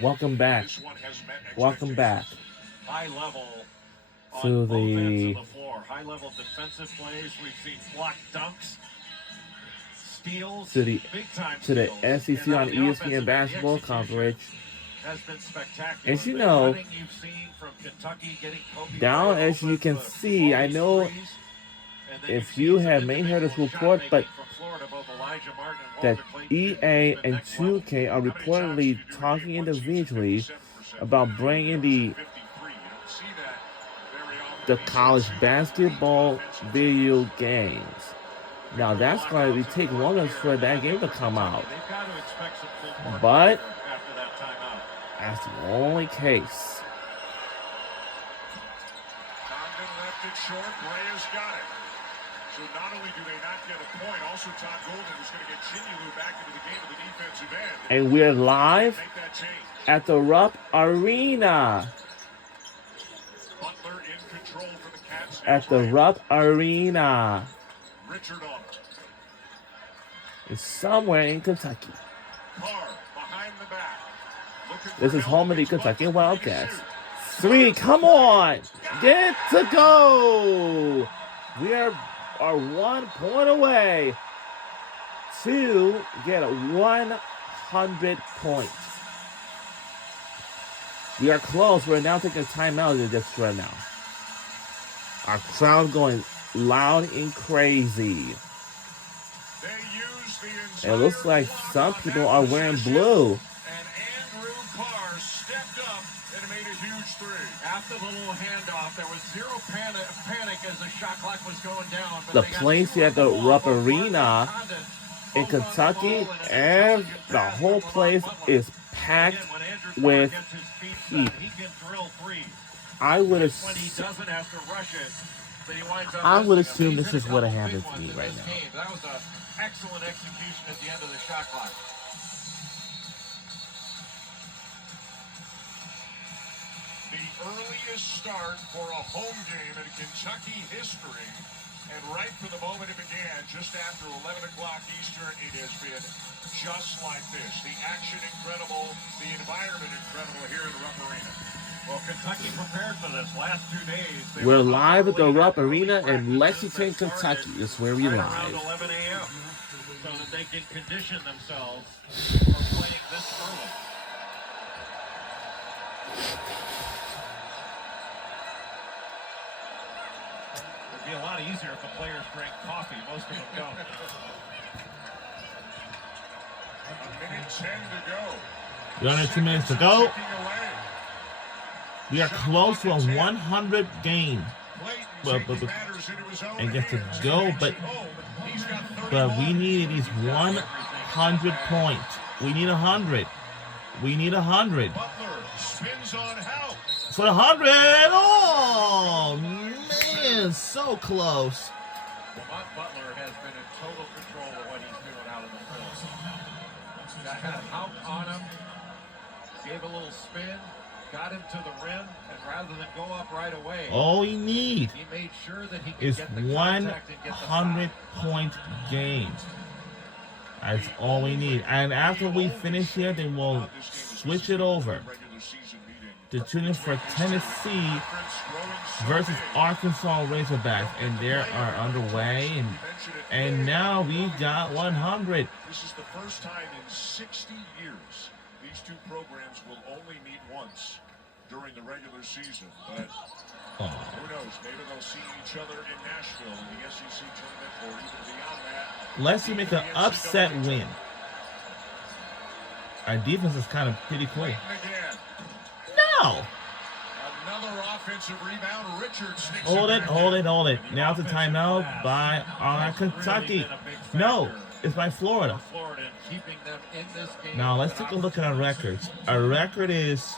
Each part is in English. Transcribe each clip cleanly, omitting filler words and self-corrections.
Welcome back. Welcome back High level to on both ends the of the floor. High level defensive plays. We've seen block dunks, steals, big time to the steals. SEC And on the ESPN offensive end, the basketball execution coverage. has been spectacular. As you The know, cutting you've seen from Kentucky, getting Kobe down Bryant as you open, can see, all I these know threes. And then if you've you seen some have may heard this individual shot report, making but from Florida, both Elijah Martin and that Walter Clayton Jr. EA has been and next level. 2K are reportedly talking individually about bringing the college basketball video games. Now that's going to take moments for that game to come out. But that's the only case. Condon left it short. Brea's got it. So not only do they not get a point, also Todd Golden is going to get Chinyelu back into the game of the defensive end. And we're live at the Rupp Arena. Butler in control for the Cats. At the Rupp Arena. Richard on. It's somewhere in Kentucky. Carr behind the back. This is home of the Kentucky Wildcats. 3, come on! Get to go! We are 1 point away to get 100 points. We are close. We're now taking a timeout just right now. Our crowd going loud and crazy. It looks like some people are wearing blue. And Andrew Carr stepped up and made a huge three. After the little handoff, there was zero panic as the shot clock was going down. The place here at the Rupp Arena in Kentucky, and the whole place is packed with people. I would assume this is what happened to me right now. That was an excellent execution at the end of the shot clock. The earliest start for a home game in Kentucky history. And right from the moment it began, just after 11 o'clock Eastern, it has been just like this. The action incredible, the environment incredible here in the Rupp Arena. Well, Kentucky prepared for this last 2 days. We're live at the Rupp Arena in Lexington, Kentucky. This is where we live. Around 11 a.m. so that they can condition themselves for playing this early. It'd be a lot easier if the players drank coffee. Most of them don't. A minute 10 to go. We only 2 minutes to go. We are close to a 100 game. And get to go, but we need at least 100 points. We need 100. We need 100. For the 100. Oh man, so close. Butler has been in total control of what he's doing out of the field. Got had a hop on him, gave a little spin, got him to the rim, and rather than go up right away, all we need he made sure that he could is get the 100 point game. That's all we need. And after we finish here, then we'll switch it over to tune in for Tennessee versus Arkansas Razorbacks, and they are underway. And now we got 100. This is the first time in 60 years these two programs will only meet once during the regular season. But who knows? Maybe they'll see each other in Nashville in the SEC tournament or even beyond that. Let's see, make an upset win. Our defense is kind of pretty cool. No! Another offensive rebound. Richards. Hold it. Now it's a timeout by Kentucky. No, it's by Florida. Now let's take a look at our records. Our record is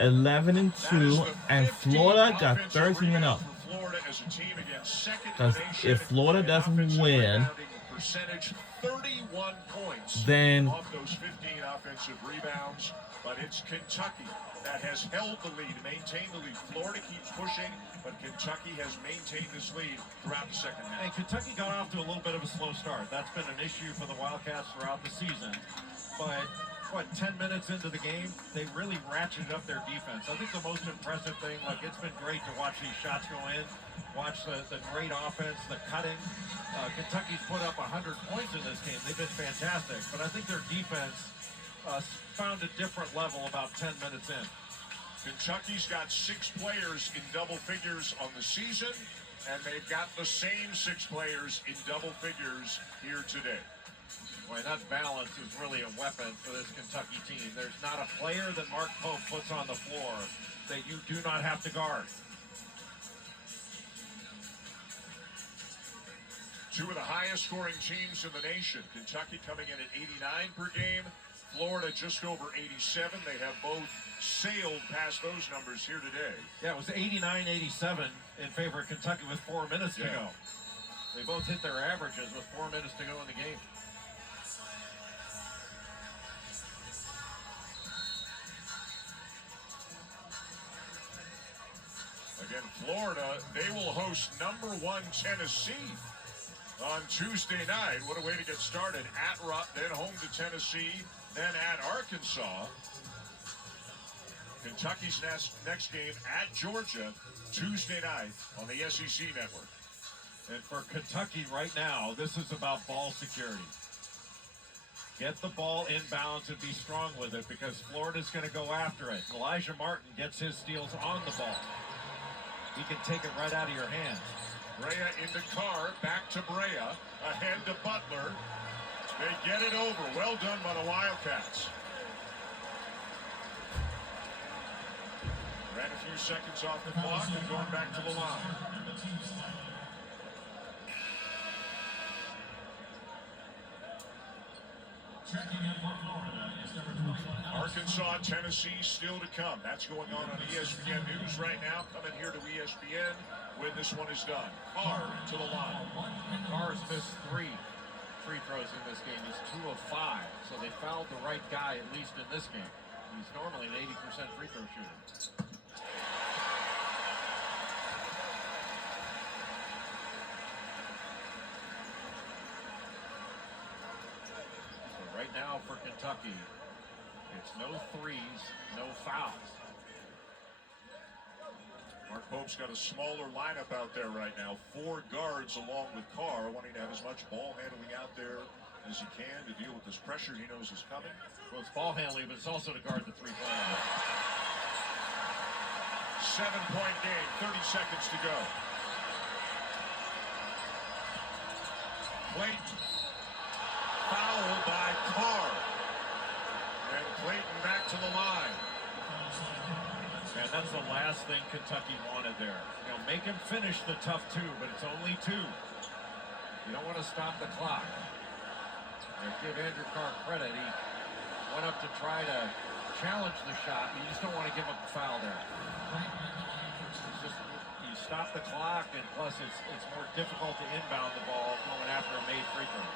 11-2, and Florida got 13-0. Because if Florida doesn't win, then off those 15 offensive rebounds, but it's Kentucky that has held the lead, maintained the lead. Florida keeps pushing, but Kentucky has maintained this lead throughout the second half. And Kentucky got off to a little bit of a slow start. That's been an issue for the Wildcats throughout the season. But 10 minutes into the game, they really ratcheted up their defense. I think the most impressive thing, look, it's been great to watch these shots go in, watch the great offense, the cutting. Kentucky's put up 100 points in this game. They've been fantastic, but I think their defense found a different level about 10 minutes in. Kentucky's got 6 players in double figures on the season, and they've got the same 6 players in double figures here today. Boy, that balance is really a weapon for this Kentucky team. There's not a player that Mark Pope puts on the floor that you do not have to guard. Two of the highest scoring teams in the nation. Kentucky coming in at 89 per game. Florida just over 87. They have both sailed past those numbers here today. Yeah, it was 89-87 in favor of Kentucky with 4 minutes to go. They both hit their averages with 4 minutes to go in the game. Again, Florida, they will host number 1 Tennessee on Tuesday night. What a way to get started. At Rupp, then home to Tennessee, then at Arkansas. Kentucky's next game at Georgia, Tuesday night on the SEC Network. And for Kentucky right now, this is about ball security. Get the ball in bounds and be strong with it, because Florida's going to go after it. Elijah Martin gets his steals on the ball. He can take it right out of your hands. Brea into Carr, back to Brea, ahead to Butler. They get it over. Well done by the Wildcats. Ran a few seconds off the clock and going back to the line. Arkansas, Tennessee still to come. That's going on ESPN News right now. Coming here to ESPN when this one is done. Carr to the line. Carr's missed 3 free throws in this game. He's 2 of 5, so they fouled the right guy at least in this game. He's normally an 80% free throw shooter. Right now for Kentucky, it's no threes, no fouls. Mark Pope's got a smaller lineup out there right now. 4 guards along with Carr, wanting to have as much ball handling out there as he can to deal with this pressure he knows is coming. Well, it's ball handling, but it's also to guard the three-point line. 7-point game, 30 seconds to go. Clayton. Foul by Carr. And Clayton back to the line. Man, that's the last thing Kentucky wanted there. You know, make him finish the tough 2, but it's only 2. You don't want to stop the clock. And give Andrew Carr credit. He went up to try to challenge the shot, but you just don't want to give up the foul there. It's just, you stop the clock, and plus it's more difficult to inbound the ball going after a made free throw.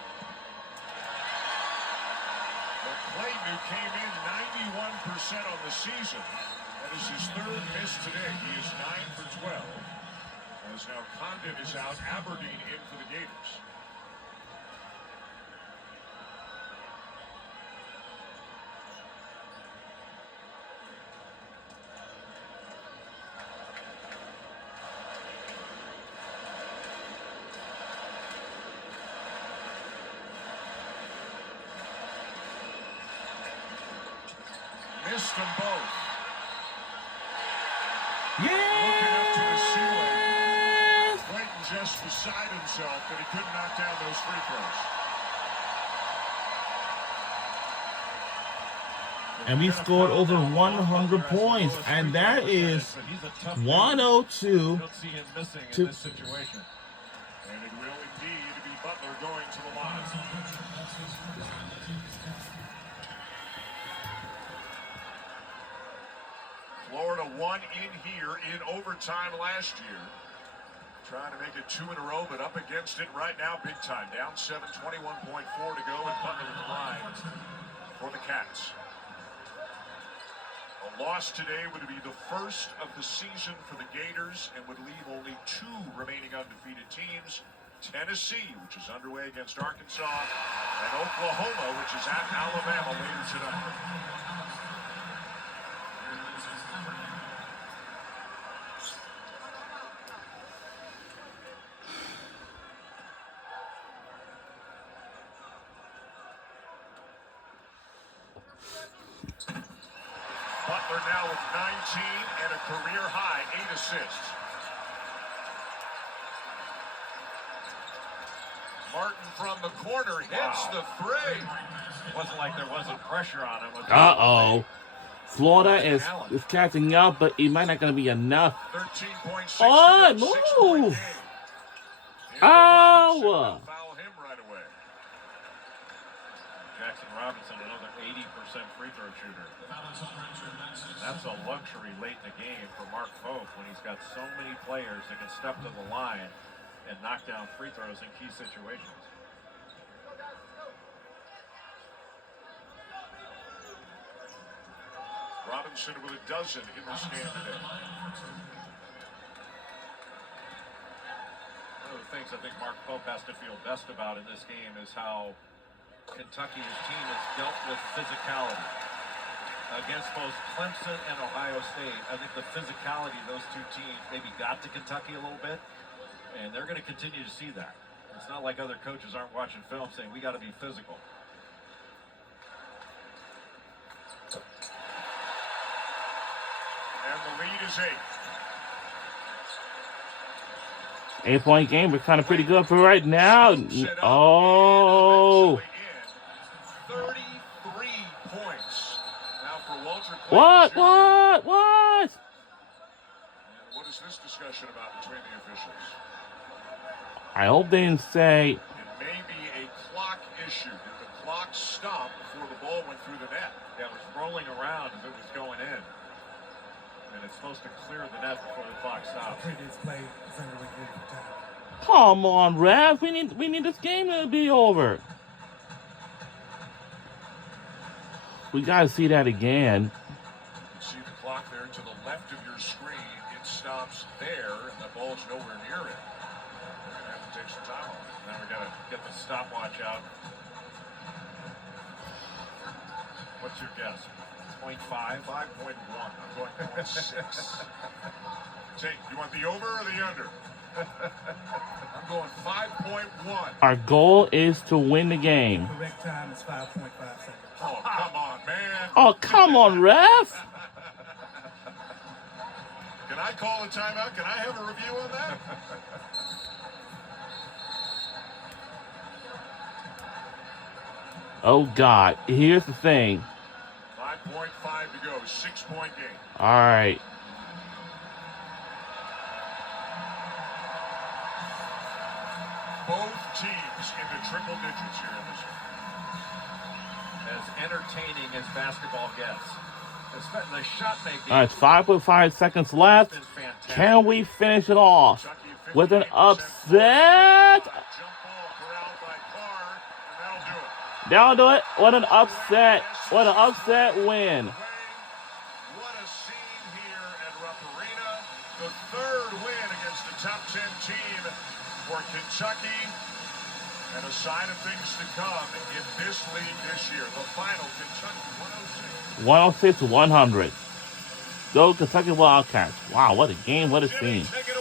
Clayton, who came in 91% on the season, that is his 3rd miss today. He is 9 for 12. As now Condon is out, Aberdeen in for the Gators. Missed them both. Looking up to the ceiling. Clayton just beside himself, but he couldn't knock down those free throws. And we scored over 100 points, and that is 102 Don't see him missing in this situation. And it will indeed be Butler going to the line. Florida won in here in overtime last year. Trying to make it 2 in a row, but up against it right now big time. Down 7, 21.4 to go, and Butler at the line for the Cats. A loss today would be the first of the season for the Gators and would leave only 2 remaining undefeated teams. Tennessee, which is underway against Arkansas, and Oklahoma, which is at Alabama later tonight. Butler now with 19 and a career high 8 assists. Martin from the corner hits the three. It wasn't like there wasn't pressure on him. Uh-oh. Florida is catching up, but it might not going to be enough. 13.6 Oh, to go, 6-point move. game. Ow. Foul him right away. Jackson Robinson, another 80% free throw shooter. That's a luxury late in the game for Mark Pope when he's got so many players that can step to the line and knock down free throws in key situations. Robinson with a dozen in this game today. One of the things I think Mark Pope has to feel best about in this game is how Kentucky, his team, has dealt with physicality against both Clemson and Ohio State. I think the physicality of those two teams maybe got to Kentucky a little bit, and they're going to continue to see that. It's not like other coaches aren't watching film saying, we got to be physical. And the lead is 8. 8-point game. We're kind of pretty good for right now. Oh. 33 points. Now for Walter Clayton What? Jr. What? And what is this discussion about between the officials? I hope they didn't say. It may be a clock issue. Did the clock stop before the ball went through the net? Yeah, it was rolling around as it was going in. And it's supposed to clear the net before the clock stops. Come on, ref. We need this game to be over. We gotta see that again. You see the clock there to the left of your screen. It stops there, and the ball's nowhere near it. We're going to have to take some time off. Now we got to get the stopwatch out. What's your guess? 0.5? 5.1. I'm going 0.6. Jake, you want the over or the under? I'm going 5.1. Our goal is to win the game. Correct time is 5.5 seconds. Oh, come on, man. Oh, come on, ref. Can I call a timeout? Can I have a review on that? Oh, God. Here's the thing. 5.5 to go. 6-point game. All right. Both teams into triple digits here in this one. As entertaining as basketball gets. The shot making. All right, 5.5 seconds left. has been fantastic. Can we finish it off Kentucky at with an 58%. upset? Jump ball corralled by Carr, and that'll do it. That'll do it. What an upset. What an upset win. What a scene here at Rupp Arena. The third win against the top 10 team for Kentucky. And a sign of things to come in this league this year. The final, Kentucky 106. 106-100. Go Kentucky Wildcats. Wow, what a game. What a Jimmy, scene. take it